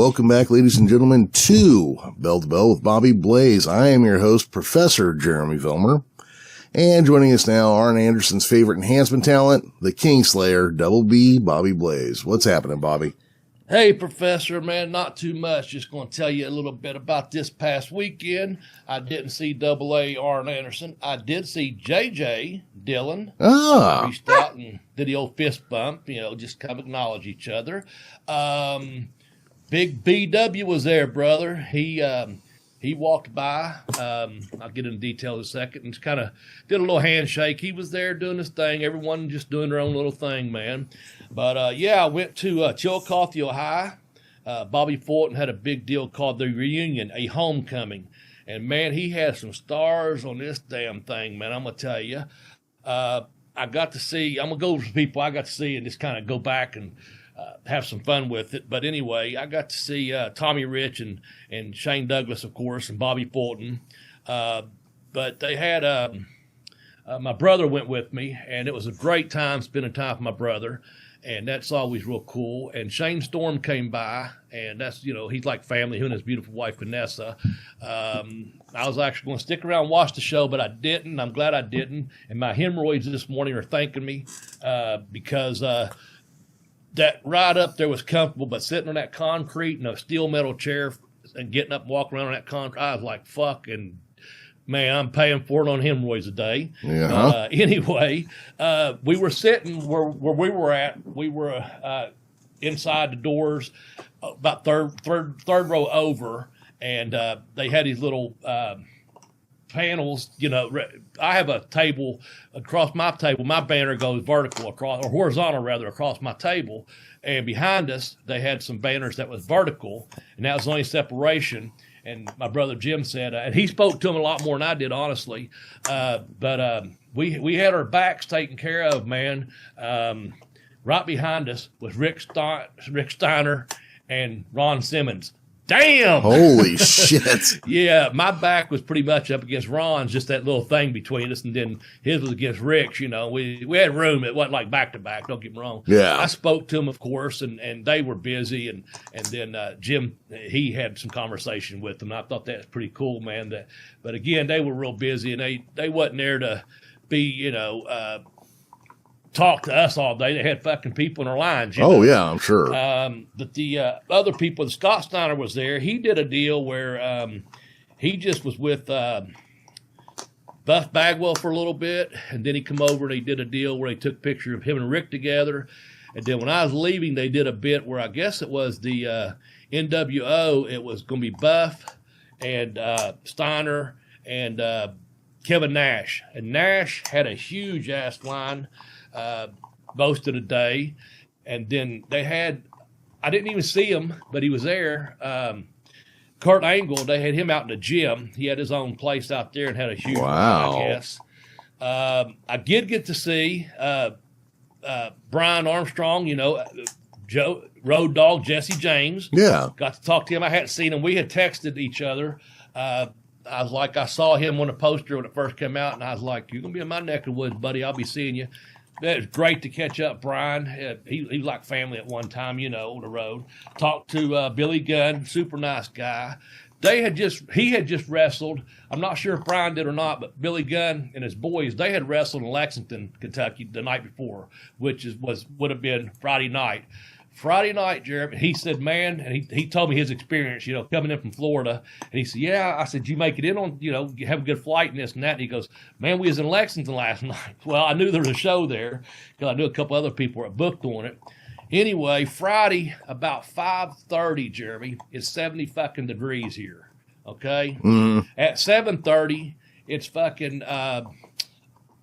welcome back, ladies and gentlemen, to Bell to Bell with Bobby Blaze. I am your host, Professor Jeremy Vilmur. And joining us now, Arn Anderson's favorite enhancement talent, the Kingslayer, Double B, Bobby Blaze. What's happening, Bobby? Hey, Professor, man, not too much. Just going to tell you a little bit about this past weekend. I didn't see Double A Arn Anderson. I did see JJ Dillon. Reached out and did the old fist bump, just kind of acknowledge each other. Big BW was there, brother. He walked by. I'll get into details in a second. And just kind of did a little handshake. He was there doing his thing. Everyone just doing their own little thing, man. But, I went to Chillicothe, Ohio. Bobby Fulton had a big deal called the Reunion, a homecoming. And, man, he had some stars on this damn thing, man. I'm going to tell you. I got to see, I'm going to go over some people I got to see and just kind of go back and have some fun with it. But anyway, I got to see Tommy Rich and Shane Douglas, of course, and Bobby Fulton. But they had my brother went with me, and it was a great time spending time with my brother, and that's always real cool. And Shane Storm came by, and that's, he's like family, him and his beautiful wife, Vanessa. I was actually going to stick around and watch the show, but I didn't. I'm glad I didn't. And my hemorrhoids this morning are thanking me because that ride up there was comfortable, but sitting on that concrete in a steel metal chair and getting up and walking around on that concrete, I was like, fuck, and man, I'm paying for it on hemorrhoids a day. Yeah. Anyway, we were sitting where we were at. We were inside the doors, about third row over, and they had these little panels. I have a table across my table. My banner goes vertical across, or horizontal rather, across my table. And behind us, they had some banners that was vertical, and that was the only separation. And my brother Jim said, and he spoke to him a lot more than I did, honestly. But we had our backs taken care of, man. Right behind us was Rick Steiner and Ron Simmons. Damn! Holy shit. Yeah, my back was pretty much up against Ron's, just that little thing between us, and then his was against Rick's. We had room. It wasn't like back to back, don't get me wrong. Yeah. I spoke to him, of course, and they were busy, and then Jim, he had some conversation with them. I thought that was pretty cool, man. But again, they were real busy, and they wasn't there to be, talk to us all day. They had fucking people in their lines. Oh, yeah, I'm sure. But the other people, Scott Steiner was there. He did a deal where he just was with Buff Bagwell for a little bit, and then he come over and he did a deal where they took a picture of him and Rick together. And then when I was leaving, they did a bit where I guess it was the NWO. It was going to be Buff and Steiner and Kevin Nash. And Nash had a huge ass line most of the day, and then they had, I didn't even see him, but he was there. Kurt Angle, they had him out in the gym. He had his own place out there and had a huge wow. one, I guess. I did get to see Brian Armstrong, Joe Road Dogg, Jesse James. Yeah. Got to talk to him. I hadn't seen him. We had texted each other. I was like, I saw him on the poster when it first came out, and I was like, you're going to be in my neck of the woods, buddy. I'll be seeing you. It was great to catch up, Brian. He was like family at one time, on the road. Talked to Billy Gunn, super nice guy. He had just wrestled. I'm not sure if Brian did or not, but Billy Gunn and his boys, they had wrestled in Lexington, Kentucky the night before, which would have been Friday night. Friday night, Jeremy, he said, man, and he told me his experience, coming in from Florida. And he said, yeah, I said, you make it in on, you have a good flight and this and that. And he goes, man, we was in Lexington last night. Well, I knew there was a show there because I knew a couple other people were booked on it. Anyway, Friday, about 5:30, Jeremy, it's 70 fucking degrees here, okay? Mm. At 7:30, it's fucking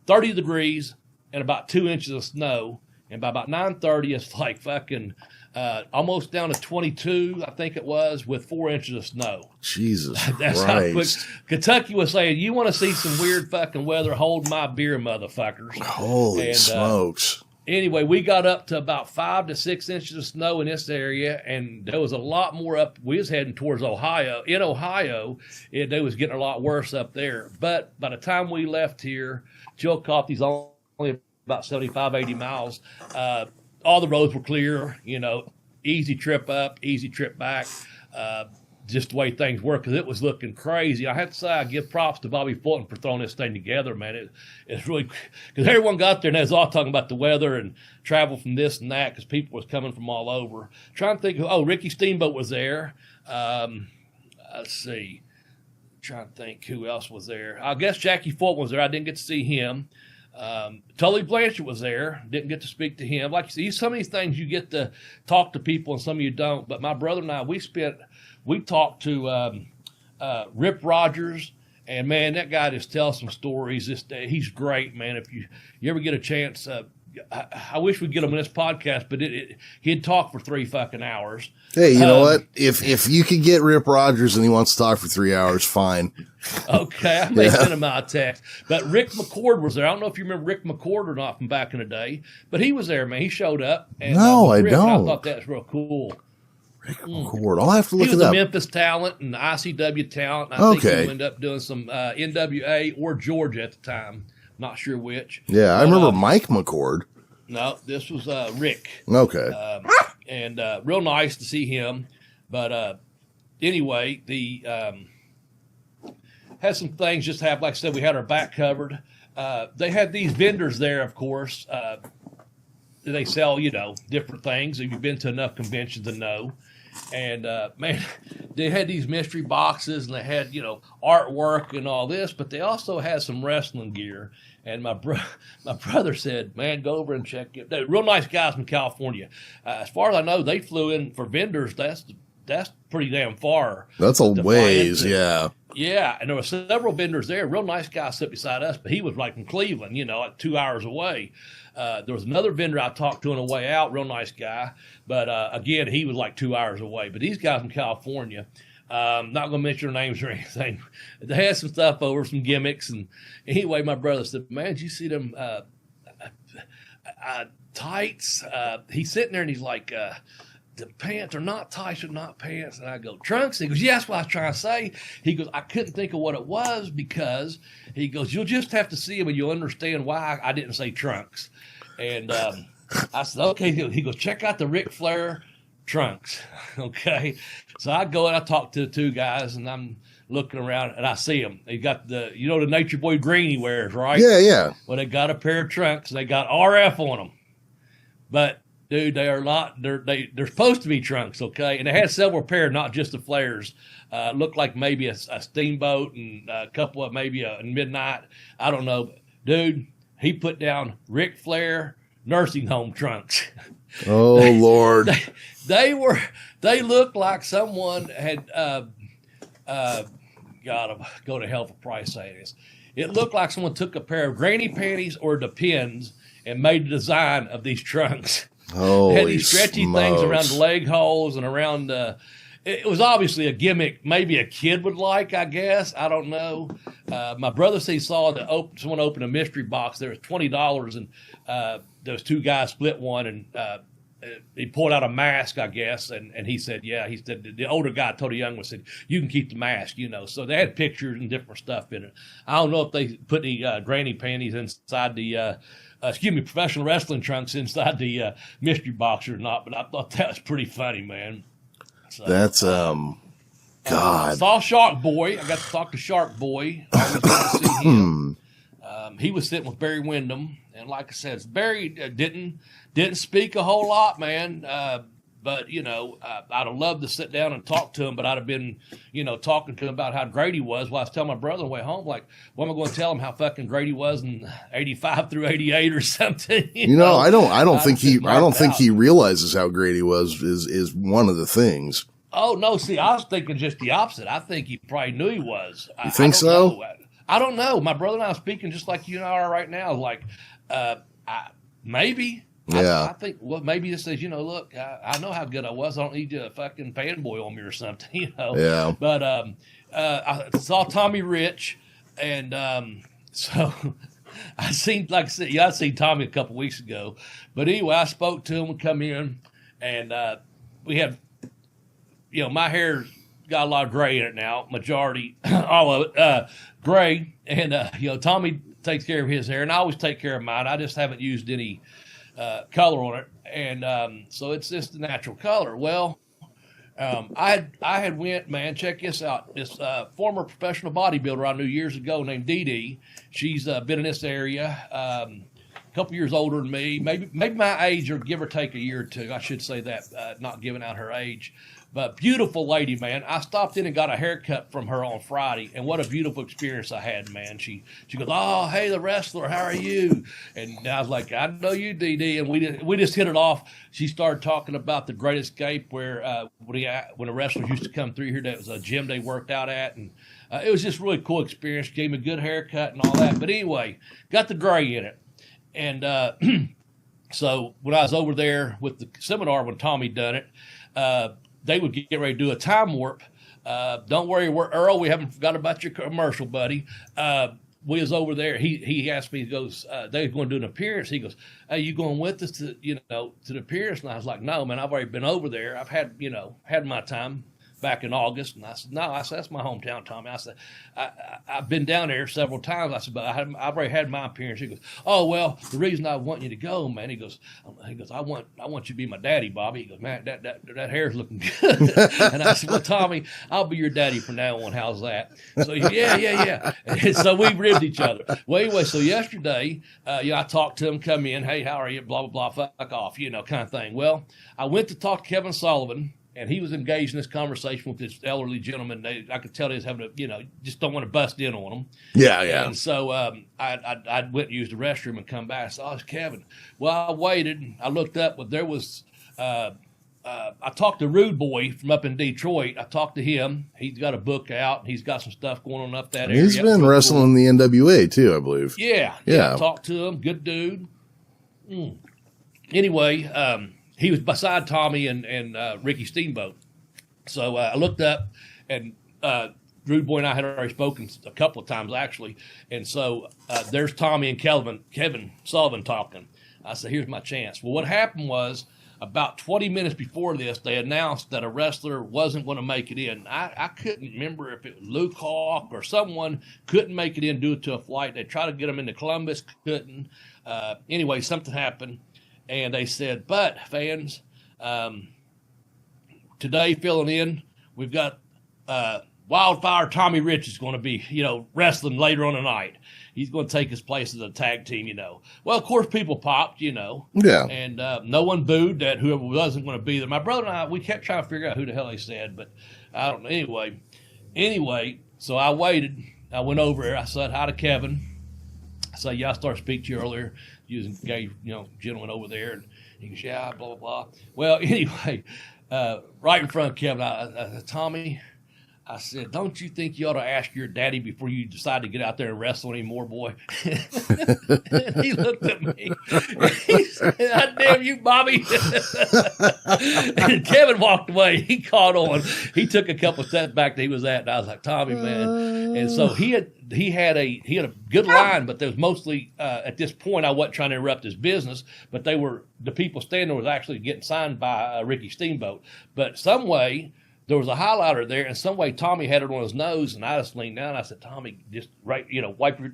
30 degrees and about 2 inches of snow. And by about 9:30, it's like fucking almost down to 22, I think it was, with 4 inches of snow. Jesus That's Christ. how quick. Kentucky was saying, you want to see some weird fucking weather, hold my beer, motherfuckers. Holy smokes. Anyway, we got up to about 5 to 6 inches of snow in this area, and there was a lot more up. We was heading towards Ohio. In Ohio, they was getting a lot worse up there. But by the time we left here, Chillicothe's only about 75, 80 miles. All the roads were clear, easy trip up, easy trip back. Just the way things work, because it was looking crazy. I have to say, I give props to Bobby Fulton for throwing this thing together, man. It's really, because everyone got there and they was all talking about the weather and travel from this and that, because people was coming from all over. Trying to think, Ricky Steamboat was there. Let's see. Trying to think who else was there. I guess Jackie Fulton was there. I didn't get to see him. Tully Blanchard was there. Didn't get to speak to him. Like you see, some of these things you get to talk to people and some of you don't. But my brother and I, we talked to Rip Rogers, and man, that guy just tells some stories. He's great, man. If you ever get a chance, I wish we'd get him in this podcast, but he'd talk for 3 fucking hours. Hey, you know what? If you could get Rip Rogers and he wants to talk for 3 hours, fine. Okay, I may send him out a text. But Rick McCord was there. I don't know if you remember Rick McCord or not from back in the day, but he was there, man. He showed up. And, no, I don't. I thought that was real cool. Rick McCord. I'll have to look it up. He was a Memphis talent and ICW talent. I think he ended up doing some NWA or Georgia at the time. Not sure which. Yeah, I remember Mike McCord. No, this was Rick. Okay. And real nice to see him. But anyway, had some things just have, like I said, we had our back covered. They had these vendors there, of course. They sell, different things. If you've been to enough conventions to know. And, man, they had these mystery boxes and they had, artwork and all this, but they also had some wrestling gear. And my brother said, man, go over and check it. They're real nice guys from California. As far as I know, they flew in for vendors. That's pretty damn far. That's a ways, yeah. Yeah, and there were several vendors there. Real nice guy sitting beside us, but he was like from Cleveland, like 2 hours away. There was another vendor I talked to on the way out, real nice guy. But again, he was like 2 hours away. But these guys from California, not going to mention their names or anything. They had some stuff over, some gimmicks. And anyway, my brother said, man, did you see them tights? He's sitting there and he's like, the pants are not tights, are not pants. And I go, trunks? He goes, yeah, that's what I was trying to say. He goes, I couldn't think of what it was because, he goes, you'll just have to see them and you'll understand why I didn't say trunks. And I said, okay. He goes, check out the Ric Flair trunks. Okay. So I go and I talk to the two guys and I'm looking around and I see them. They got the Nature Boy green he wears, right? Yeah, yeah. Well, they got a pair of trunks. They got RF on them. But dude, they are not. They're supposed to be trunks, okay? And they had several pairs, not just the Flairs. Looked like maybe a Steamboat and a couple of maybe a Midnight. I don't know, but dude, he put down Ric Flair nursing home trunks. Oh Lord, they looked like someone had God, go to hell for price saying this. It looked like someone took a pair of granny panties or Depends and made the design of these trunks. Holy had these stretchy smokes. things around the leg holes and around it was obviously a gimmick maybe a kid would like, I guess. I don't know. My brother said he saw someone open a mystery box. There was $20 and those two guys split one and he pulled out a mask, I guess, and he said, yeah, he said the older guy told the young one, said, you can keep the mask, So they had pictures and different stuff in it. I don't know if they put any granny panties inside the professional wrestling trunks inside the mystery box or not, but I thought that was pretty funny, man. So, that's God. Saw Shark Boy. I got to talk to Shark Boy. Always got to see him. He was sitting with Barry Windham, and like I said, Barry didn't speak a whole lot, man. But I'd have loved to sit down and talk to him, but I'd have been, talking to him about how great he was. While I was telling my brother on the way home, like, what am I going to tell him how fucking great he was in 85 through 88 or something? I don't think he realizes how great he was is one of the things. Oh no, see, I was thinking just the opposite. I think he probably knew he was. You think so? I don't know. My brother and I are speaking just like you and I are right now. Like, maybe. Yeah. I think, well, maybe this says, look, I know how good I was. I don't need you to fucking fanboy on me or something, Yeah. But I saw Tommy Rich, and so I seen Tommy a couple weeks ago. But anyway, I spoke to him and come in, and we had, my hair's got a lot of gray in it now, majority, all of it, gray. And, Tommy takes care of his hair, and I always take care of mine. I just haven't used any color on it. And so it's just the natural color. Well, I had went, man, check this out. This former professional bodybuilder I knew years ago named Dee Dee. She's been in this area, a couple years older than me, maybe my age, or give or take a year or two. I should say that, not giving out her age. But beautiful lady, man. I stopped in and got a haircut from her on Friday, and what a beautiful experience I had, man. She goes, "Oh, hey, the wrestler, how are you?" And I was like, "I know you, Dee Dee," and we just hit it off. She started talking about the Great Escape, where when the wrestlers used to come through here, that was a gym they worked out at, and it was just a really cool experience. Gave me a good haircut and all that. But anyway, got the gray in it, and so when I was over there with the seminar when Tommy done it. They would get ready to do a time warp. Don't worry, Earl, we haven't forgot about your commercial, buddy. We was over there. He asked me, he goes, they were going to do an appearance. He goes, "Hey, you going with us to the appearance?" And I was like, "No, man, I've already been over there. I've had my time back in August." And I said, "No," I said, "That's my hometown, Tommy." I said, I've been down there several times. I said, "But I've already had my appearance." He goes, "Oh, well, the reason I want you to go, man," he goes, "I want you to be my daddy, Bobby." He goes, "Man, that hair's looking good." And I said, "Well, Tommy, I'll be your daddy from now on. How's that?" So he, yeah. And so we ribbed each other. Well, anyway, so yesterday, I talked to him, come in, "Hey, how are you?" Blah, blah, blah, fuck off, kind of thing. Well, I went to talk to Kevin Sullivan, and he was engaged in this conversation with this elderly gentleman. I could tell he was having just don't want to bust in on him. Yeah. And so I went and used the restroom and come back. I said, "Oh, it's Kevin." Well, I waited. I looked up, but there was I talked to Rude Boy from up in Detroit. I talked to him. He's got a book out. He's got some stuff going on up that area. He's been wrestling in the NWA too, I believe. Yeah. I talked to him. Good dude. Anyway, he was beside Tommy and Ricky Steamboat. So I looked up, and Rude Boy and I had already spoken a couple of times, actually. And so there's Tommy and Kevin Sullivan talking. I said, "Here's my chance." Well, what happened was, about 20 minutes before this, they announced that a wrestler wasn't going to make it in. I couldn't remember if it was Luke Hawk or someone couldn't make it in due to a flight. They tried to get him into Columbus, couldn't. Anyway, something happened. And they said, "But fans, today filling in, we've got Wildfire Tommy Rich is going to be, wrestling later on tonight. He's going to take his place as a tag team, Well, of course, people popped, Yeah. And no one booed that whoever wasn't going to be there. My brother and I, we kept trying to figure out who the hell they said, but I don't know. Anyway, so I waited. I went over there. I said hi to Kevin. I said, "Yeah, I started speaking to you earlier. You was engaged, gentleman over there." And he goes, "Yeah, blah, blah, blah." Well, anyway, right in front of Kevin, I said, "Tommy," I said, "don't you think you ought to ask your daddy before you decide to get out there and wrestle anymore, boy?" And he looked at me. He said, "God damn you, Bobby." And Kevin walked away. He caught on. He took a couple steps back that he was at, and I was like, "Tommy, man." And so he had a good line, but there was mostly at this point I wasn't trying to interrupt his business, but the people standing there was actually getting signed by Ricky Steamboat. But some way there was a highlighter there, and some way Tommy had it on his nose, and I just leaned down. And I said, "Tommy, just wipe your."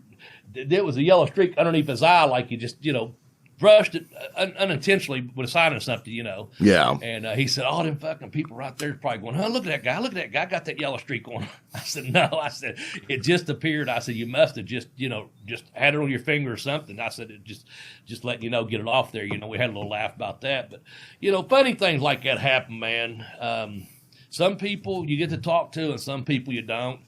There was a yellow streak underneath his eye, like you just brushed it unintentionally with signing something, Yeah. And he said, "All them fucking people right there is probably going, huh, look at that guy. Look at that guy. Got that yellow streak on him." I said, "No." I said, "It just appeared." I said, "You must have just had it on your finger or something." I said, "It just letting get it off there." We had a little laugh about that. But, funny things like that happen, man. Some people you get to talk to, and some people you don't.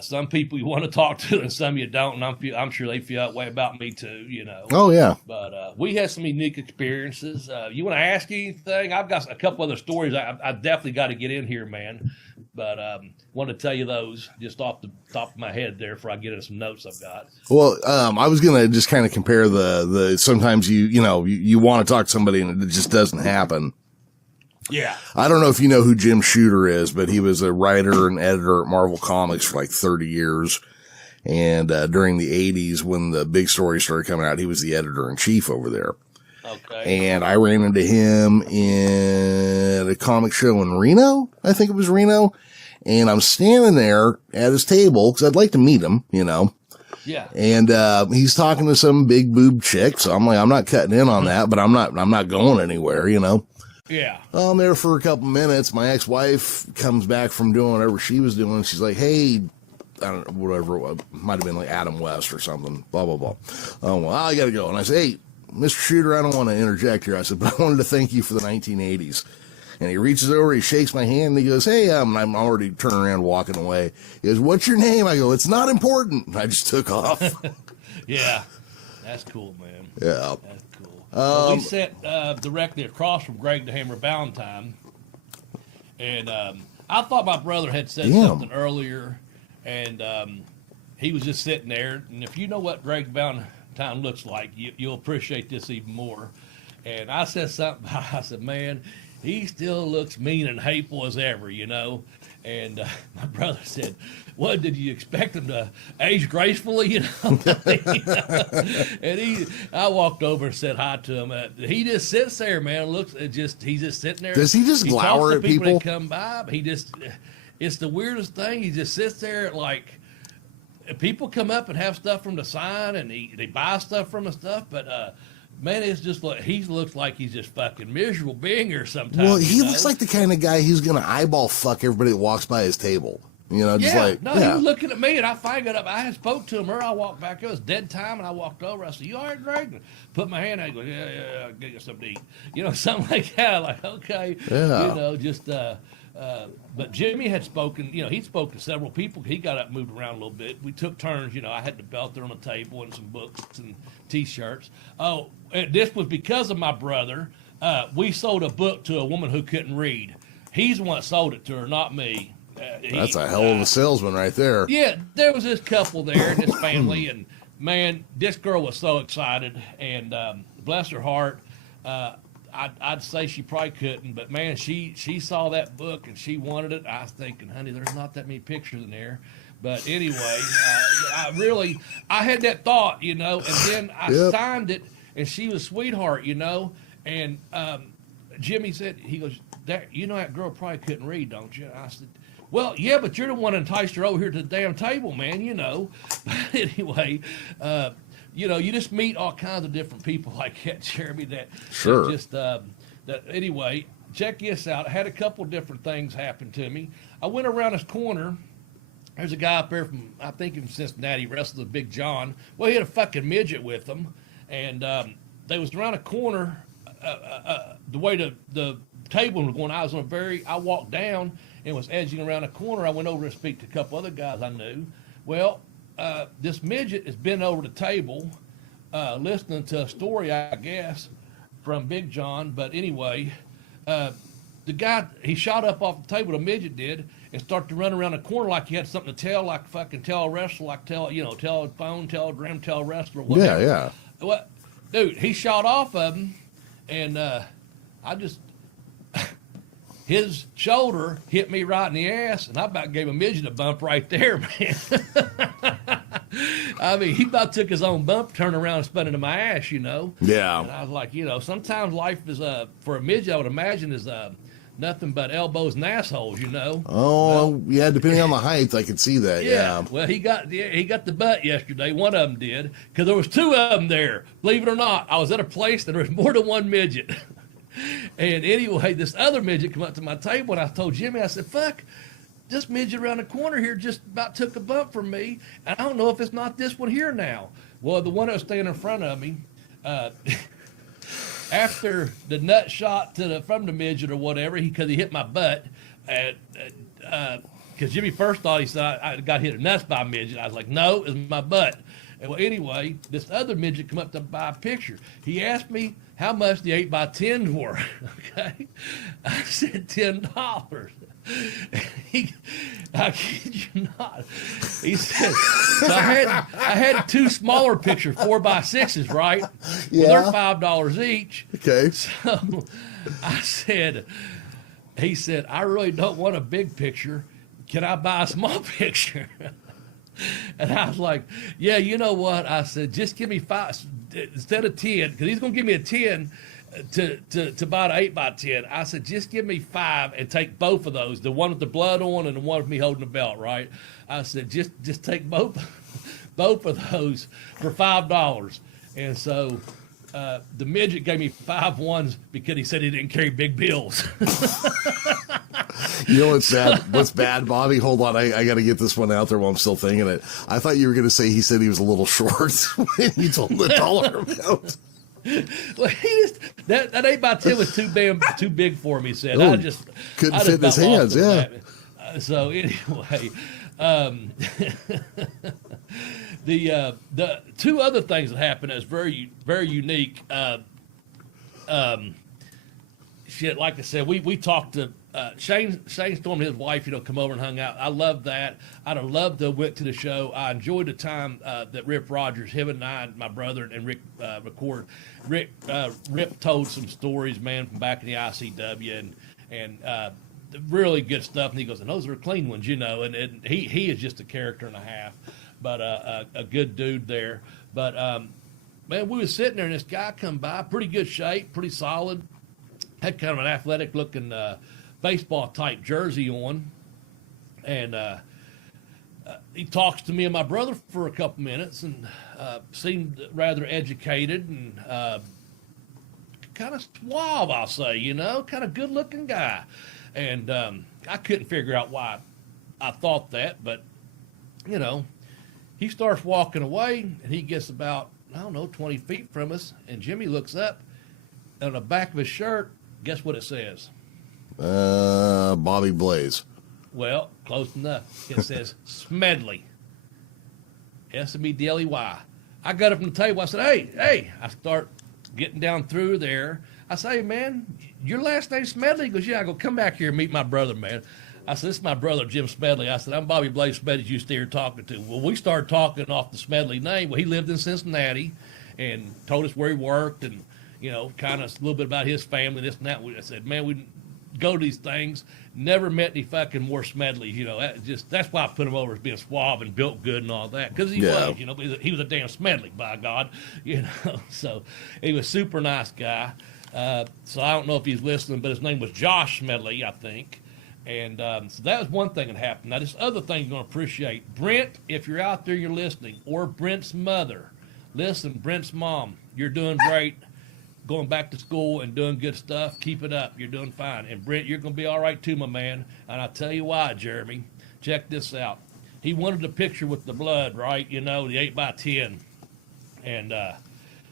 Some people you want to talk to, and some you don't. And I'm sure they feel that way about me too. Oh yeah. But we had some unique experiences. You want to ask anything? I've got a couple other stories. I definitely got to get in here, man. But want to tell you those just off the top of my head there before I get into some notes I've got. Well, I was gonna just kind of compare the sometimes you want to talk to somebody and it just doesn't happen. Yeah. I don't know if you know who Jim Shooter is, but he was a writer and editor at Marvel Comics for like 30 years. And during the 80s, when the big story started coming out, he was the editor-in-chief over there. Okay. And I ran into him in a comic show in Reno. I think it was Reno. And I'm standing there at his table because I'd like to meet him, Yeah. And he's talking to some big boob chick. So I'm like, I'm not cutting in on that, but I'm not going anywhere, you know? Yeah. I'm there for a couple minutes. My ex-wife comes back from doing whatever she was doing. She's like, hey, I don't know, whatever, it might have been like Adam West or something, blah, blah, blah. Oh, well, I got to go. And I say, hey, Mr. Shooter, I don't want to interject here. I said, but I wanted to thank you for the 1980s. And he reaches over, he shakes my hand, and he goes, hey, I'm already turning around, walking away. He goes, what's your name? I go, it's not important. And I just took off. Yeah. That's cool, man. Yeah. That's cool. Well, we sat directly across from Greg the Hammer Valentine. And I thought my brother had said something earlier. And he was just sitting there. And if you know what Greg Valentine looks like, you'll appreciate this even more. And I said something. I said, man, he still looks mean and hateful as ever, you know. And my brother said, what, did you expect him to age gracefully, you know? And I walked over and said hi to him. He just sits there, man. He's just sitting there. Does he just glower at people? That come by, but it's the weirdest thing. He just sits there like, people come up and have stuff from the sign, and they buy stuff from the stuff, but man, it's just like he looks like he's just fucking miserable being here sometimes. Well, he looks like the kind of guy who's gonna eyeball fuck everybody that walks by his table. You know, just he was looking at me, and I finally got up. I had spoke to him, or I walked back. It was dead time, and I walked over. I said, "You all right, Greg?" And put my hand out. I go, "Yeah, I'll get you something to eat." You know, something like that. Like, okay, you know, just. But Jimmy had spoken. You know, he'd spoken to several people. He got up, and moved around a little bit. We took turns. You know, I had the belt there on the table and some books and T-shirts. Oh, and this was because of my brother. We sold a book to a woman who couldn't read. He's the one that sold it to her, not me. That's a hell of a salesman right there. Yeah, there was this couple there and this family, and man, this girl was so excited, and bless her heart, I'd say she probably couldn't, but man, she saw that book and she wanted it. I was thinking, honey, there's not that many pictures in there. But anyway, I had that thought, you know, and then I signed it, and she was a sweetheart, you know, and Jimmy said, he goes, you know that girl probably couldn't read, don't you? I said, well, yeah, but you're the one that enticed her over here to the damn table, man, you know. But anyway, you know, you just meet all kinds of different people like that, Jeremy, that just, anyway, check this out. I had a couple different things happen to me. I went around this corner. There's a guy up there from, I think, from Cincinnati, wrestled with Big John. Well, he had a fucking midget with him, and they was around a corner. The way the table was going, I walked down and was edging around a corner. I went over to speak to a couple other guys I knew. Well, this midget has been over the table listening to a story, I guess, from Big John. But anyway, the guy, he shot up off the table, the midget did, and started to run around the corner like he had something to tell, like fucking tell a wrestler, like tell a phone, telegram, tell a wrestler, whatever. Yeah. What, dude, he shot off of him, and his shoulder hit me right in the ass, and I about gave a midget a bump right there, man. I mean, he about took his own bump, turned around and spun into my ass, you know. Yeah. And I was like, you know, sometimes life is, for a midget, I would imagine, is nothing but elbows and assholes, you know. Oh, yeah, depending on the height, I could see that, yeah. Well, he got the butt yesterday. One of them did, because there was two of them there. Believe it or not, I was at a place that there was more than one midget. And anyway, this other midget come up to my table, and I told Jimmy, I said, fuck, this midget around the corner here just about took a bump from me, and I don't know if it's not this one here now. Well, the one that was standing in front of me, after the nut shot from the midget or whatever, because he hit my butt, because Jimmy first thought he said I got hit in the nuts by a midget. I was like, no, it's my butt. And well, anyway, this other midget come up to buy a picture. He asked me how much the 8x10s were. Okay, I said $10. I kid you not. He said, so I had two smaller pictures, 4x6s, right? Yeah. Well, they're $5 each. Okay. So he said, I really don't want a big picture. Can I buy a small picture? And I was like, yeah, you know what? I said, just give me 5 instead of 10, because he's going to give me a 10 to buy an 8x10. I said, just give me 5 and take both of those, the one with the blood on and the one with me holding the belt, right? I said, just take both both of those for $5. And so the midget gave me 5 ones because he said he didn't carry big bills. You know what's bad? What's bad, Bobby? Hold on, I got to get this one out there while I'm still thinking it. I thought you were going to say he said he was a little short when you told him the dollar amount. Well, that 8x10 was too big for him. He said, Oh, I just couldn't fit in his hands. Yeah. So anyway, the 2 other things that happened that's very, very unique. Shit, like I said, we talked to Shane Storm and his wife, come over and hung out. I love that. I'd have loved to have went to the show. I enjoyed the time that Rip Rogers, him and I, my brother and Rick recorded. Rip told some stories, man, from back in the ICW and really good stuff. And he goes, and those are clean ones, and he is just a character and a half, but a good dude there. But, man, we was sitting there and this guy come by, pretty good shape, pretty solid, had kind of an athletic looking baseball type jersey on, and he talks to me and my brother for a couple minutes and seemed rather educated and kind of suave, I'll say, kind of good looking guy. And I couldn't figure out why I thought that, but he starts walking away and he gets about, 20 feet from us, and Jimmy looks up, and on the back of his shirt, guess what it says? Bobby Blaze. Well, close enough. It says Smedley. Smedley. I got up from the table. I said, hey. I start getting down through there. I say, hey, man, your last name's Smedley? He goes, yeah. I go, come back here and meet my brother, man. I said, this is my brother, Jim Smedley. I said, I'm Bobby Blaze Smedley you still talking to. Well, we started talking off the Smedley name. Well, he lived in Cincinnati and told us where he worked and, kind of a little bit about his family, this and that. I said, man, we go to these things. Never met any fucking more Smedleys, that's why I put him over as being suave and built good and all that. Because he was, he was a damn Smedley, by God, So he was a super nice guy. So I don't know if he's listening, but his name was Josh Smedley, I think. And so that was one thing that happened. Now, this other thing you're going to appreciate. Brent, if you're out there, you're listening, or Brent's mother. Listen, Brent's mom, you're doing great. Going back to school and doing good stuff. Keep it up. You're doing fine. And Brent, you're going to be all right too, my man. And I'll tell you why, Jeremy. Check this out. He wanted the picture with the blood, right? The 8x10. And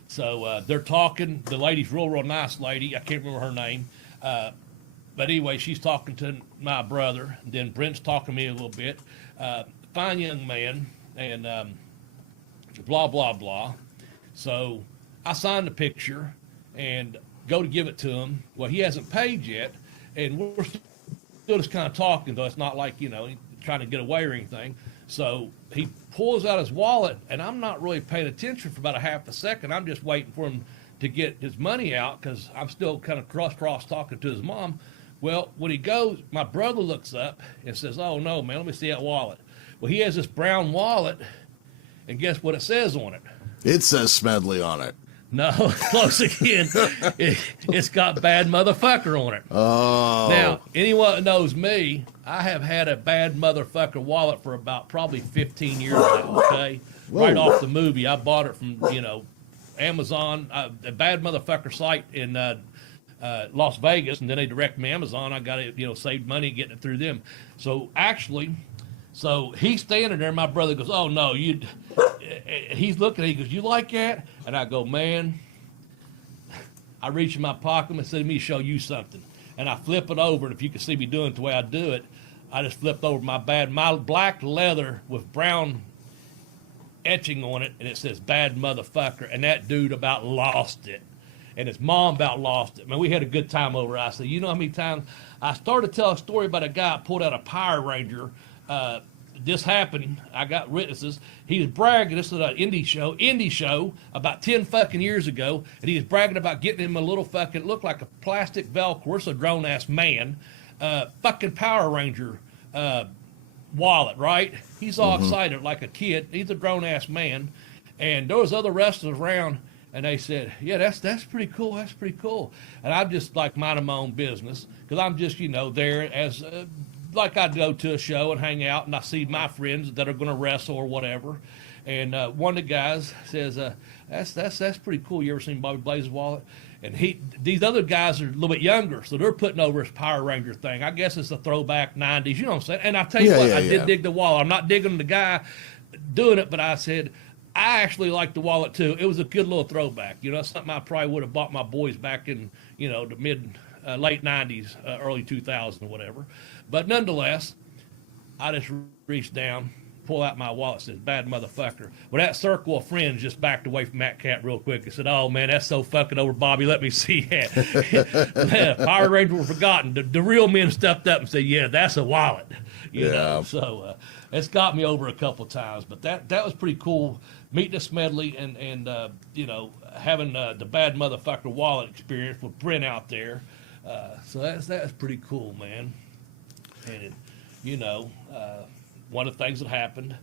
so they're talking. The lady's real nice lady. I can't remember her name. But anyway, she's talking to my brother. And then Brent's talking to me a little bit. Fine young man. And blah, blah, blah. So I signed the picture and go to give it to him. Well, he hasn't paid yet, and we're still just kind of talking, though. It's not like, trying to get away or anything. So he pulls out his wallet, and I'm not really paying attention for about a half a second. I'm just waiting for him to get his money out because I'm still kind of cross talking to his mom. Well, when he goes, my brother looks up and says, oh, no, man, let me see that wallet. Well, he has this brown wallet, and guess what it says on it? It says Smedley on it. No, close again. It's got bad motherfucker on it. Oh. Now, anyone that knows me, I have had a bad motherfucker wallet for about probably 15 years now, okay? Whoa. Right off the movie. I bought it from, Amazon, a bad motherfucker site in Las Vegas, and then they direct me Amazon. I got it, saved money getting it through them. So actually... So he's standing there, and my brother goes, oh, no, he's looking at it, he goes, you like that? And I go, man, I reach in my pocket and said, let me show you something. And I flip it over, and if you can see me doing it the way I do it, I just flipped over my black leather with brown etching on it, and it says bad motherfucker, and that dude about lost it. And his mom about lost it. Man, we had a good time over it. I said, you know how many times I started to tell a story about a guy pulled out a Power Ranger. This happened. I got witnesses. He was bragging. This is an indie show about 10 fucking years ago, and he was bragging about getting him a little fucking, looked like a plastic Velcro, a grown-ass man, fucking Power Ranger wallet, right? He's all excited like a kid. He's a grown-ass man, and there was other wrestlers around, and they said, yeah, that's pretty cool. That's pretty cool. And I'm just like minding my own business because I'm just, there as like I go to a show and hang out, and I see my friends that are going to wrestle or whatever. And one of the guys says, that's pretty cool. You ever seen Bobby Blaze's wallet? And these other guys are a little bit younger, so they're putting over his Power Ranger thing. I guess it's a throwback 90s, you know what I'm saying? And I tell you what, I did dig the wallet. I'm not digging the guy doing it, but I said, I actually like the wallet too. It was a good little throwback. You know, it's something I probably would have bought my boys back in, you know, the late 90s, early 2000s or whatever. But nonetheless, I just reached down, pull out my wallet, said, bad motherfucker. Well, that circle of friends just backed away from that cat real quick and said, oh, man, that's so fucking over, Bobby. Let me see that. Power Rangers were forgotten. The real men stepped up and said, yeah, that's a wallet. You know? So it's got me over a couple times. But that was pretty cool, meeting the Smedley and you know, having the bad motherfucker wallet experience with Brent out there. So that's pretty cool, man. And, you know, one of the things that happened.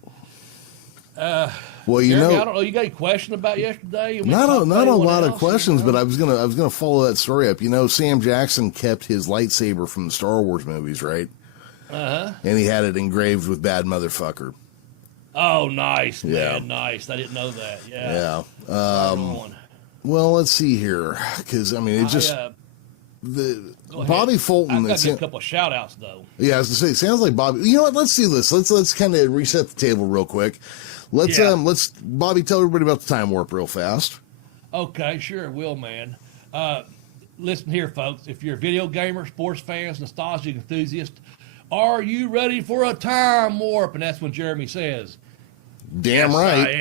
Well, you Jeremy, know, I don't know. You got any question about yesterday? Not a lot of questions, but I was gonna follow that story up. You know, Sam Jackson kept his lightsaber from the Star Wars movies, right? And he had it engraved with "bad motherfucker." Oh, nice, man, nice. I didn't know that. Yeah. Well, let's see here, because I mean, it just Bobby Fulton. I've got to get a couple of shout outs though. Yeah, I was gonna say, it sounds like Bobby. You know what? Let's do this. Let's kind of reset the table real quick. Let's Bobby, tell everybody about the time warp real fast. Okay, sure, will, man. Listen here, folks. If you're a video gamer, sports fans, nostalgic enthusiast, are you ready for a time warp? And that's when Jeremy says, damn yes, right. I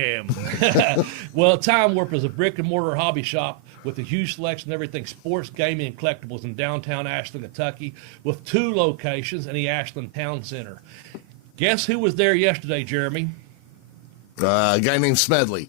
am. Well, Time Warp is a brick and mortar hobby shop with a huge selection of everything sports, gaming, and collectibles in downtown Ashland, Kentucky, with 2 locations in the Ashland Town Center. Guess who was there yesterday, Jeremy? A guy named Smedley.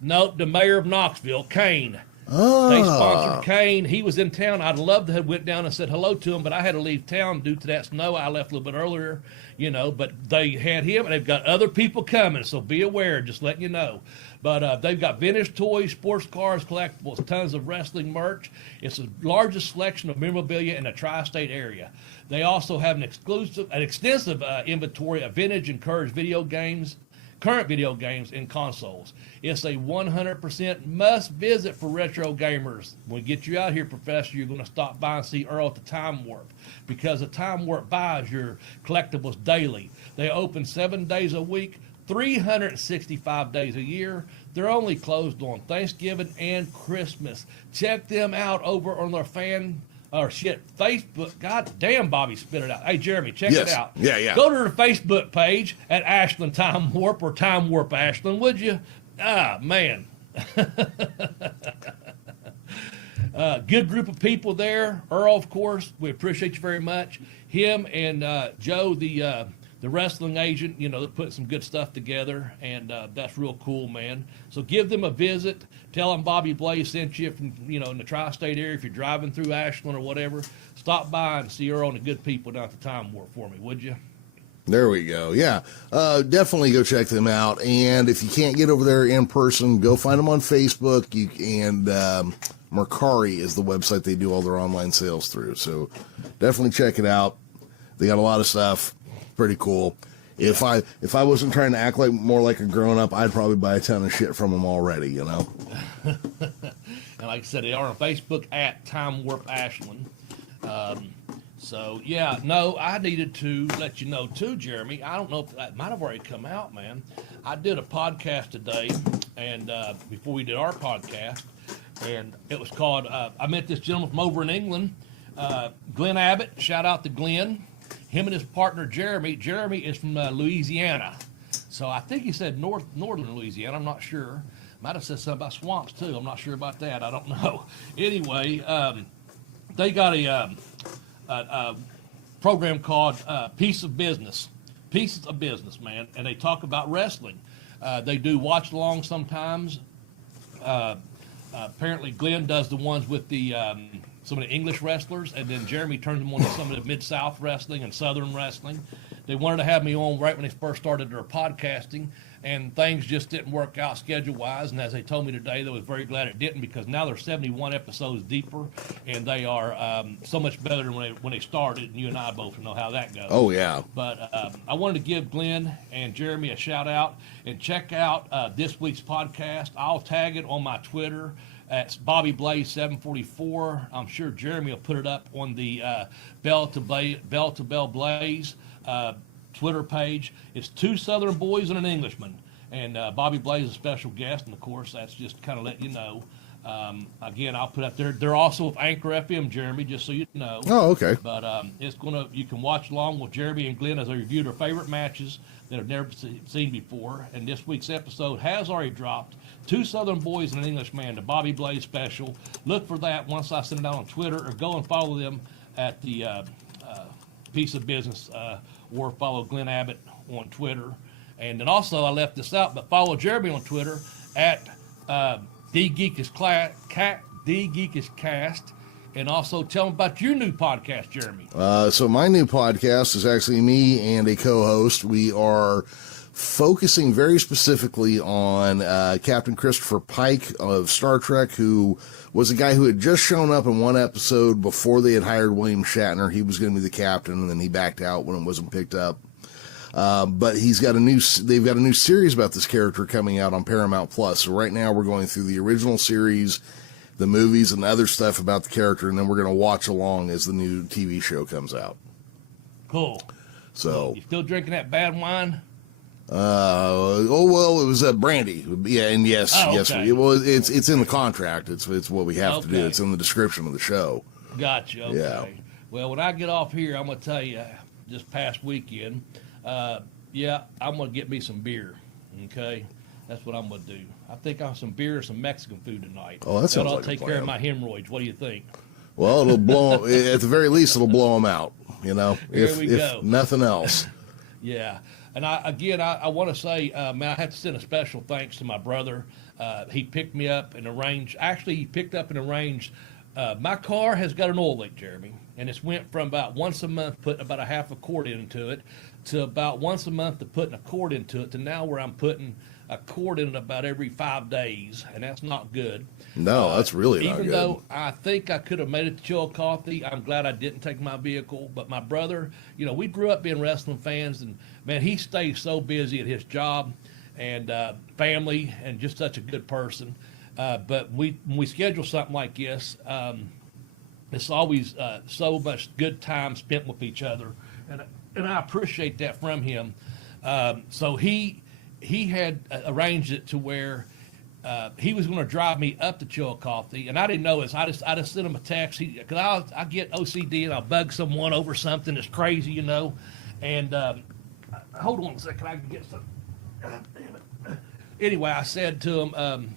Nope, the mayor of Knoxville, Kane. They sponsored Kane. He was in town. I'd love to have went down and said hello to him, but I had to leave town due to that snow. I left a little bit earlier, you know, but they had him, and they've got other people coming, so be aware, just letting you know. But they've got vintage toys, sports cars, collectibles, tons of wrestling merch. It's the largest selection of memorabilia in the tri-state area. They also have an extensive inventory of vintage and current video games and consoles. It's a 100% must visit for retro gamers. When we get you out here, Professor, you're going to stop by and see Earl at the Time Warp, because the Time Warp buys your collectibles daily. They open 7 days a week, 365 days a year. They're only closed on Thanksgiving and Christmas. Check them out over on their Facebook. God damn, Bobby spit it out. Hey, Jeremy, check it out. Yeah. Go to the Facebook page at Ashland Time Warp or Time Warp Ashland, would you? Ah, man. Good group of people there. Earl, of course, we appreciate you very much. Him and Joe, the wrestling agent, you know, they're putting some good stuff together, and that's real cool, man. So give them a visit. Tell them Bobby Blaze sent you from, you know, in the tri-state area. If you're driving through Ashland or whatever, stop by and see Earl and the good people down at the Time Warp for me, would you? There we go. Yeah, definitely go check them out. And if you can't get over there in person, go find them on Facebook. Mercari is the website they do all their online sales through. So definitely check it out. They got a lot of stuff. Pretty cool. If I wasn't trying to act like more like a grown up, I'd probably buy a ton of shit from them already, you know. And like I said, they are on Facebook at Time Warp Ashland. So yeah, no, I needed to let you know too, Jeremy. I don't know if that might have already come out, man. I did a podcast today, and before we did our podcast, and it was called. I met this gentleman from over in England, Glenn Abbott. Shout out to Glenn. Him and his partner Jeremy. Jeremy is from Louisiana, so I think he said northern Louisiana. I'm not sure. Might have said something about swamps too. I'm not sure about that. I don't know. Anyway, they got a program called Pieces of Business, man, and they talk about wrestling. They do watch along sometimes. Apparently, Glenn does the ones with the some of the English wrestlers, and then Jeremy turns them on to some of the Mid-South wrestling and Southern wrestling. they wanted to have me on right when they first started their podcasting, and things just didn't work out schedule-wise. And as they told me today, they was very glad it didn't, because now they're 71 episodes deeper, and they are so much better than when they started. And you and I both know how that goes. Oh, yeah. But I wanted to give Glenn and Jeremy a shout-out, and check out this week's podcast. I'll tag it on my Twitter. It's Bobby Blaze 744. I'm sure Jeremy will put it up on the Bell to Bell Blaze Twitter page. It's two Southern boys and an Englishman, and Bobby Blaze is a special guest, and of course that's just kind of let you know. Again, I'll put up there. They're also with Anchor FM, Jeremy, just so you know. Oh, okay. But you can watch along with Jeremy and Glenn as they review their favorite matches that have never seen before. And this week's episode has already dropped. Two Southern boys and an Englishman, the Bobby Blaze special. Look for that once I send it out on Twitter, or go and follow them at the Piece of Business, or follow Glenn Abbott on Twitter. And then also, I left this out, but follow Jeremy on Twitter at The Geek is Cast, and also tell them about your new podcast, Jeremy. So my new podcast is actually me and a co-host. We are focusing very specifically on Captain Christopher Pike of Star Trek, who was a guy who had just shown up in one episode before they had hired William Shatner. He was going to be the captain, and then he backed out when it wasn't picked up. But they've got a new series about this character coming out on Paramount Plus. So right now we're going through the original series, the movies, and other stuff about the character, and then we're going to watch along as the new TV show comes out. Cool. So you still drinking that bad wine? It was brandy. Yeah, and yes, okay. yes. It's in the contract. It's what we have to do. It's in the description of the show. Gotcha. Okay. Yeah. Well, when I get off here, I'm gonna tell you, this past weekend, I'm gonna get me some beer. Okay, that's what I'm gonna do. I think I'll have some beer and some Mexican food tonight. Oh, that sounds That'll like a take plan. care of my hemorrhoids. What do you think? Well, it'll blow. At the very least, it'll blow them out. You know, if nothing else. Yeah. And I want to say, man, I have to send a special thanks to my brother. He picked me up and arranged. Actually, he picked up and arranged. My car has got an oil leak, Jeremy, and it's went from about once a month putting about a half a quart into it to about once a month to putting a quart into it to now where I'm putting a quart in it about every 5 days, and that's not good. No, that's really not good. Even though I think I could have made it to Chillicothe, I'm glad I didn't take my vehicle. But my brother, we grew up being wrestling fans, and man, he stays so busy at his job and family, and just such a good person. But when we schedule something like this, it's always so much good time spent with each other, and I appreciate that from him. So he had arranged it to where he was going to drive me up to Chillicothe, and I didn't know this. I just sent him a text because I get OCD and I'll bug someone over something that's crazy, And hold on a second, I can get some. God damn it. Anyway, I said to him,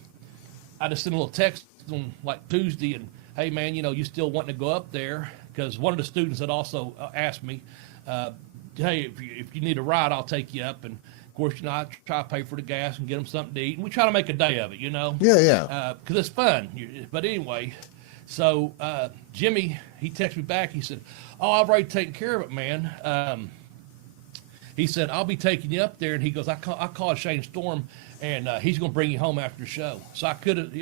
I just sent a little text on like Tuesday, and hey man, you still wanting to go up there? Because one of the students had also asked me, hey, if you need a ride, I'll take you up. And of course, I try to pay for the gas and get them something to eat, and we try to make a day of it, Yeah, yeah. because it's fun. But anyway, so Jimmy, he texted me back. He said, "Oh, I've already taken care of it, man." He said, "I'll be taking you up there," and he goes, "I called Shane Storm, and he's going to bring you home after the show." So I could have,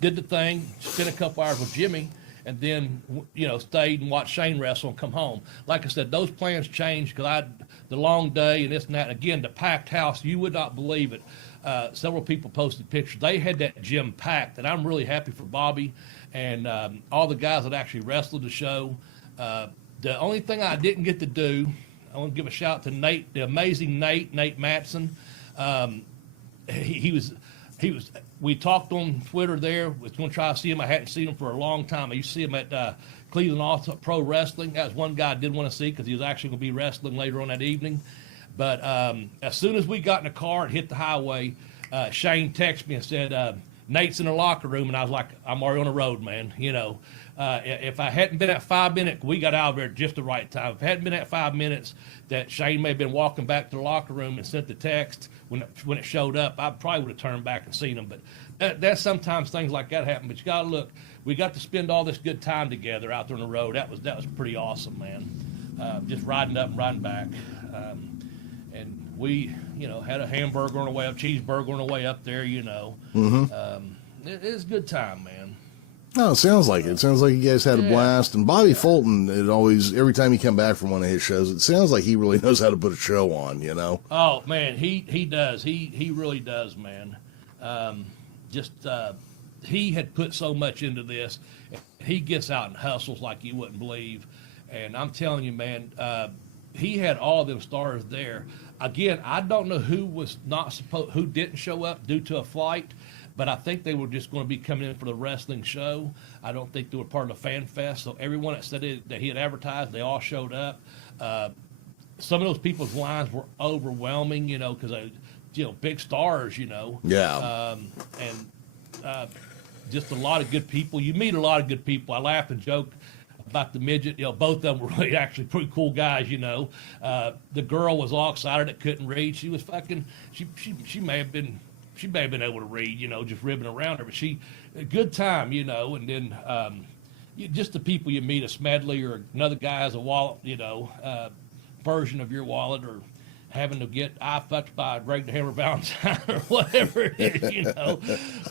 did the thing, spent a couple hours with Jimmy, and then, stayed and watched Shane wrestle and come home. Like I said, those plans changed because the long day and this and that. And again, the packed house, you would not believe it. Several people posted pictures. They had that gym packed, and I'm really happy for Bobby and all the guys that actually wrestled the show. The only thing I didn't get to do, I want to give a shout out to Nate, the amazing Nate Matson. He was. We talked on Twitter there. Was going to try to see him. I hadn't seen him for a long time. I used to see him at Cleveland All Pro Wrestling. That was one guy I did want to see because he was actually going to be wrestling later on that evening. But as soon as we got in the car and hit the highway, Shane texted me and said, Nate's in the locker room. And I was like, I'm already on the road, man. If I hadn't been at 5 minutes, we got out of there just the right time. If I hadn't been at 5 minutes, that Shane may have been walking back to the locker room and sent the text when it showed up, I probably would have turned back and seen him. But that's sometimes things like that happen. But you got to look. We got to spend all this good time together out there on the road. That was pretty awesome, man. Just riding up and riding back. And we, had a hamburger on the way up, cheeseburger on the way up there, It's a good time, man. Oh, it sounds like it. It sounds like you guys had a blast. And Bobby Fulton, every time you come back from one of his shows, it sounds like he really knows how to put a show on, Oh, man, he does. He really does, man. He had put so much into this. He gets out and hustles like you wouldn't believe. And I'm telling you, man, he had all them stars there. Again, I don't know who didn't show up due to a flight, but I think they were just going to be coming in for the wrestling show. I don't think they were part of the fan fest. So everyone that said that he had advertised, they all showed up. Some of those people's lines were overwhelming, because big stars, Yeah. Just a lot of good people. You meet a lot of good people. I laugh and joke about the midget. Both of them were really actually pretty cool guys. The girl was all excited that couldn't read. She was fucking. She may have been. She may have been able to read. Just ribbing around her. But a good time. And then just the people you meet, a Smedley or another guy has a wallet. Version of your wallet, or having to get eye fucked by Greg the Hammer Valentine or whatever it is,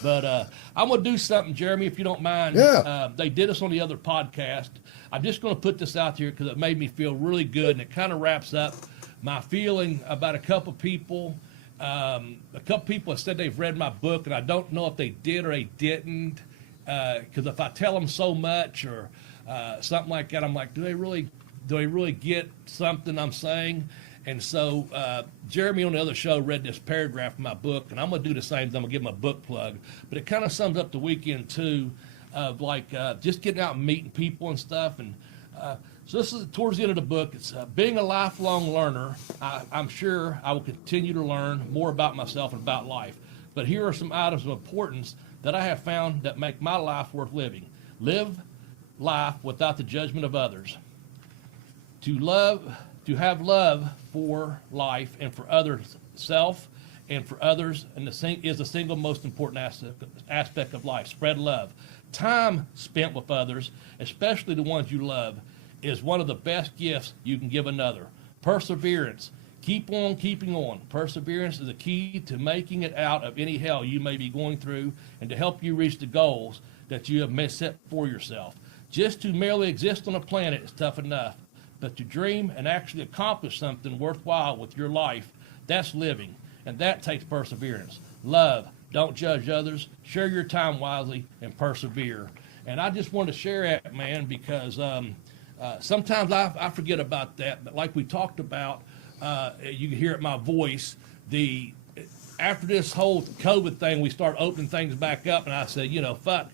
But I'm going to do something, Jeremy, if you don't mind. Yeah. They did us on the other podcast. I'm just going to put this out here because it made me feel really good, and it kind of wraps up my feeling about a couple people. A couple people have said they've read my book, and I don't know if they did or they didn't, because if I tell them so much or something like that, I'm like, do they really get something I'm saying? And so Jeremy on the other show read this paragraph in my book, and I'm going to do the same thing. I'm going to give him a book plug. But it kind of sums up the weekend, too, of just getting out and meeting people and stuff. And so this is towards the end of the book. It's being a lifelong learner. I'm sure I will continue to learn more about myself and about life. But here are some items of importance that I have found that make my life worth living. Live life without the judgment of others. To have love for life and for others, self and for others, and is the single most important aspect of life. Spread love. Time spent with others, especially the ones you love, is one of the best gifts you can give another. Perseverance. Keep on keeping on. Perseverance is the key to making it out of any hell you may be going through and to help you reach the goals that you have set for yourself. Just to merely exist on a planet is tough enough. But to dream and actually accomplish something worthwhile with your life, that's living. And that takes perseverance. Love. Don't judge others. Share your time wisely and persevere. And I just want to share that, man, because sometimes I forget about that. But like we talked about, you can hear it in my voice. After this whole COVID thing, we start opening things back up. And I said, fuck.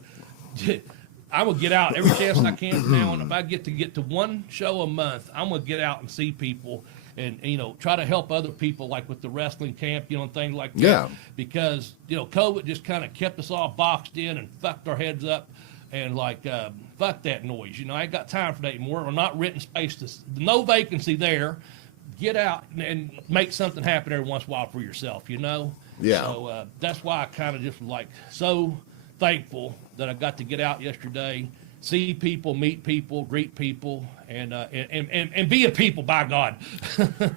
I'm going to get out every chance I can from now on. If I get to one show a month, I'm going to get out and see people and try to help other people, like with the wrestling camp, and things like that. Yeah. Because, COVID just kind of kept us all boxed in and fucked our heads up and fuck that noise. I ain't got time for that anymore. We're not renting space. No vacancy there. Get out and make something happen every once in a while for yourself, Yeah. So that's why I kind of just was so thankful that I got to get out yesterday, see people, meet people, greet people, and be a people, by God.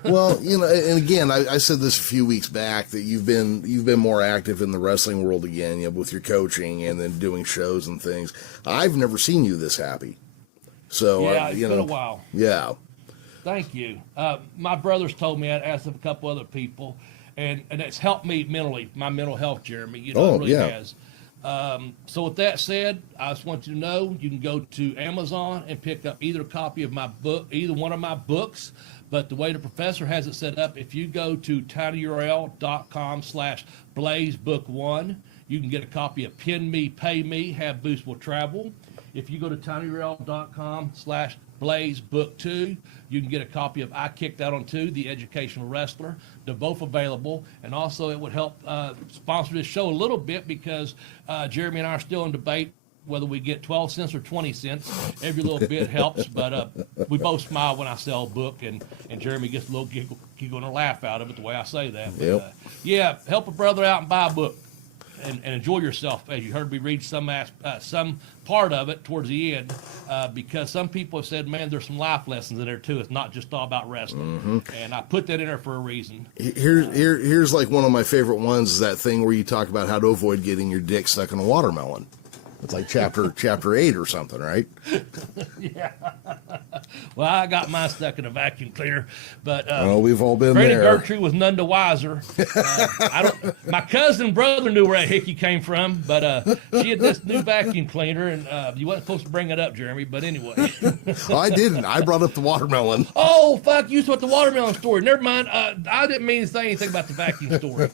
Well, and again, I said this a few weeks back that you've been more active in the wrestling world again, with your coaching and then doing shows and things. I've never seen you this happy. So yeah, it's been a while. Yeah. Thank you. My brothers told me, I asked a couple other people, and it's helped me mentally, my mental health, Jeremy. It really has. So with that said, I just want you to know you can go to Amazon and pick up either a copy of my book, either one of my books. But the way the professor has it set up, if you go to tinyurl.com/blazebook1, you can get a copy of Pin Me, Pay Me, Have Boost Will Travel. If you go to tinyurl.com/blazebook2, you can get a copy of I Kicked Out on 2, The Educational Wrestler. They're both available. And also it would help sponsor this show a little bit because Jeremy and I are still in debate whether we get 12 cents or 20 cents. Every little bit helps, but we both smile when I sell a book, and Jeremy gets a little giggle and a laugh out of it the way I say that. But, yep. Yeah, help a brother out and buy a book. and enjoy yourself. As you heard me read some part of it towards the end, because some people have said, man, there's some life lessons in there too. It's not just all about wrestling. And I put that in there for a reason. Here's like one of my favorite ones, is that thing where you talk about how to avoid getting your dick stuck in a watermelon. It's like chapter 8 or something, right? Yeah. Well, I got mine stuck in a vacuum cleaner, but we've all been Granny there. Gertrude was none the wiser. My cousin and brother knew where that hickey came from, but she had this new vacuum cleaner, and you wasn't supposed to bring it up, Jeremy. But anyway, I didn't. I brought up the watermelon. Oh fuck! You told the watermelon story. Never mind. I didn't mean to say anything about the vacuum story.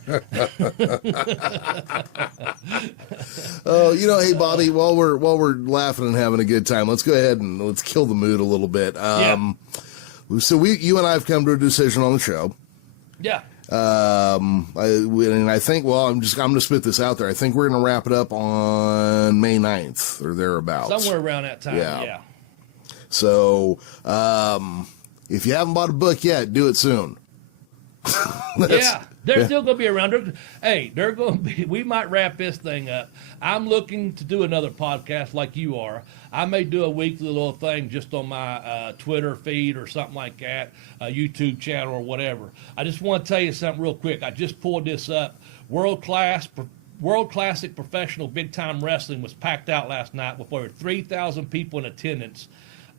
Hey Bobby, while we're laughing and having a good time, let's go ahead and let's kill the mood a little bit. So you and I have come to a decision on the show. Yeah. I think, I'm going to spit this out there. I think we're going to wrap it up on May 9th or thereabouts. Somewhere around that time. Yeah. So, if you haven't bought a book yet, do it soon. They're still going to be around. They're going to be. We might wrap this thing up. I'm looking to do another podcast like you are. I may do a weekly little thing just on my Twitter feed or something like that, a YouTube channel or whatever. I just want to tell you something real quick. I just pulled this up. World Classic Professional Big Time Wrestling was packed out last night with over 3,000 people in attendance.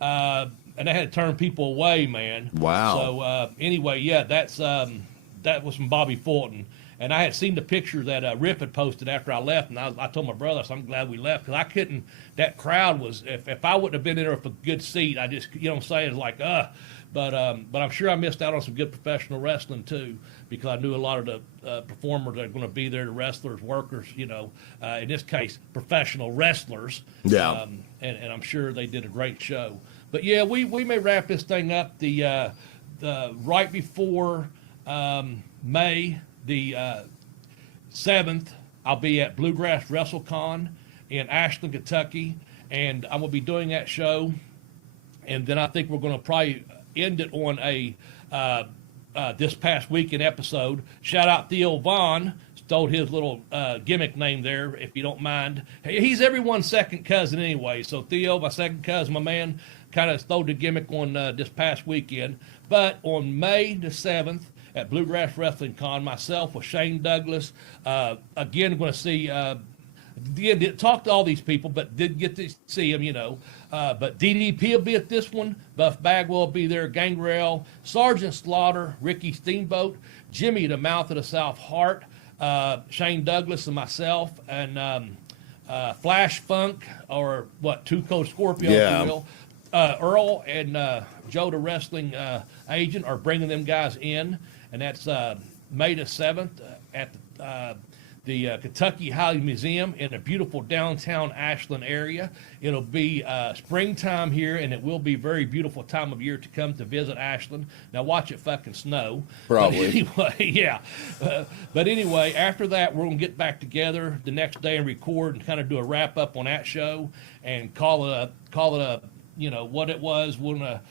And they had to turn people away, man. Wow. So anyway, that was from Bobby Fulton. And I had seen the picture that Rip had posted after I left, and I told my brother, I'm glad we left, because I couldn't, that crowd was, if I wouldn't have been in there with a good seat, I just, you know what I'm saying, it's like, but I'm sure I missed out on some good professional wrestling too, because I knew a lot of the performers that are going to be there, the wrestlers, workers, in this case, professional wrestlers. Yeah. And I'm sure they did a great show. But yeah, we may wrap this thing up the right before May the 7th. I'll be at Bluegrass WrestleCon in Ashland, Kentucky, and I'm going to be doing that show. And then I think we're going to probably end it on a this past weekend episode. Shout out Theo Vaughn. Stole his little gimmick name there, if you don't mind. He's everyone's second cousin anyway. So Theo, my second cousin, my man, kind of stole the gimmick on this past weekend. But on May the 7th at Bluegrass Wrestling Con, myself with Shane Douglas, again, going to see, didn't talk to all these people, but did get to see them, But DDP will be at this one. Buff Bagwell will be there. Gangrel, Sergeant Slaughter, Ricky Steamboat, Jimmy the Mouth of the South Heart, Shane Douglas and myself, and Flash Funk, or Two Cold Scorpio, if you will. Earl and Joe the Wrestling Agent are bringing them guys in, and that's May the 7th at the Kentucky Highland Museum in a beautiful downtown Ashland area. It'll be springtime here, and it will be a very beautiful time of year to come to visit Ashland. Now watch it fucking snow. Probably. But anyway, yeah. But anyway, after that, we're going to get back together the next day and record and kind of do a wrap-up on that show and call it a what it was. We're going to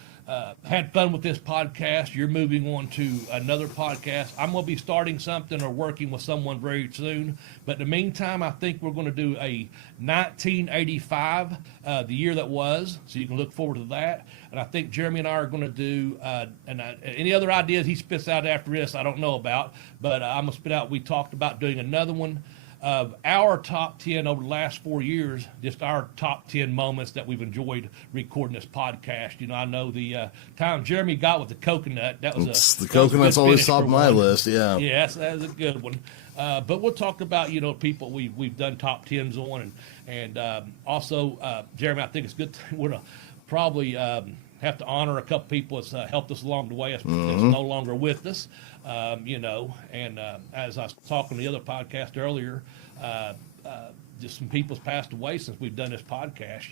had fun with this podcast. You're moving on to another podcast. I'm going to be starting something or working with someone very soon. But in the meantime, I think we're going to do a 1985, the year that was. So you can look forward to that. And I think Jeremy and I are going to do, any other ideas he spits out after this, I don't know about. But I'm going to spit out, we talked about doing another one of our top 10 over the last 4 years, just our top 10 moments that we've enjoyed recording this podcast. I know the time Jeremy got with the coconut, the coconut's always top of my list. Yeah. Yes, that was a good one. But we'll talk about, people we've done top 10s on, and also, Jeremy, I think it's good. We're going to probably have to honor a couple people that's helped us along the way that's no longer with us. And as I was talking to the other podcast earlier, just some people's passed away since we've done this podcast,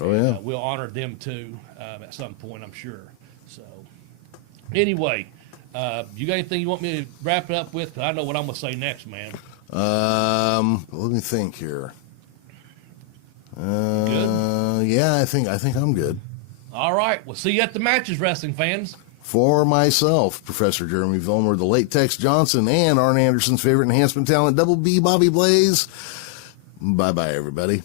Oh, yeah. We'll honor them too at some point, I'm sure. So anyway, you got anything you want me to wrap it up with? 'Cause I know what I'm going to say next, man. Let me think here. Good? Yeah, I think I'm good. All right. We'll see you at the matches, wrestling fans. For myself, Professor Jeremy Vilmur, the late Tex Johnson, and Arn Anderson's favorite enhancement talent, Double B Bobby Blaze, bye-bye, everybody.